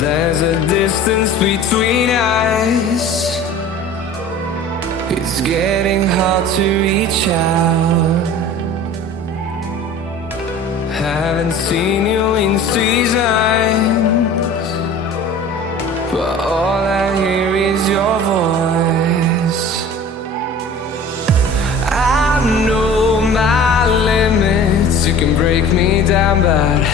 There's a distance between us. It's getting hard to reach out. Haven't seen you in seasons, but all I hear is your voice. I know my limits, you can break me down, but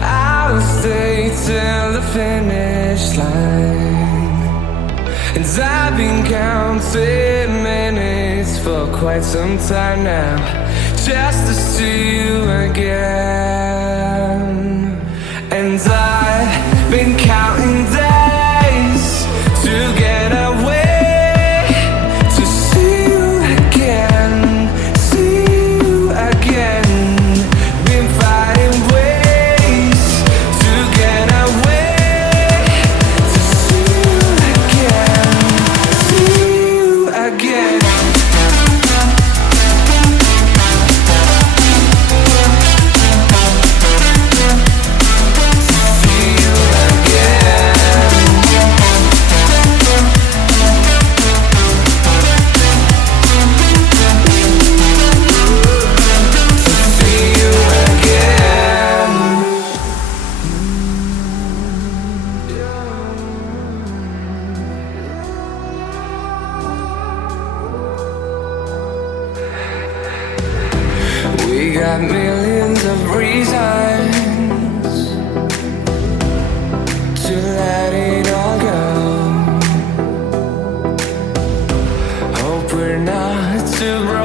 I'll stay till the finish line. And I've been counting minutes for quite some time now, just to see you again. And I've been counting days to get away, to see you again, see you again. Been fighting ways to get away, to see you again, see you again. We got millions of reasons to let it all go. Hope we're not too broken.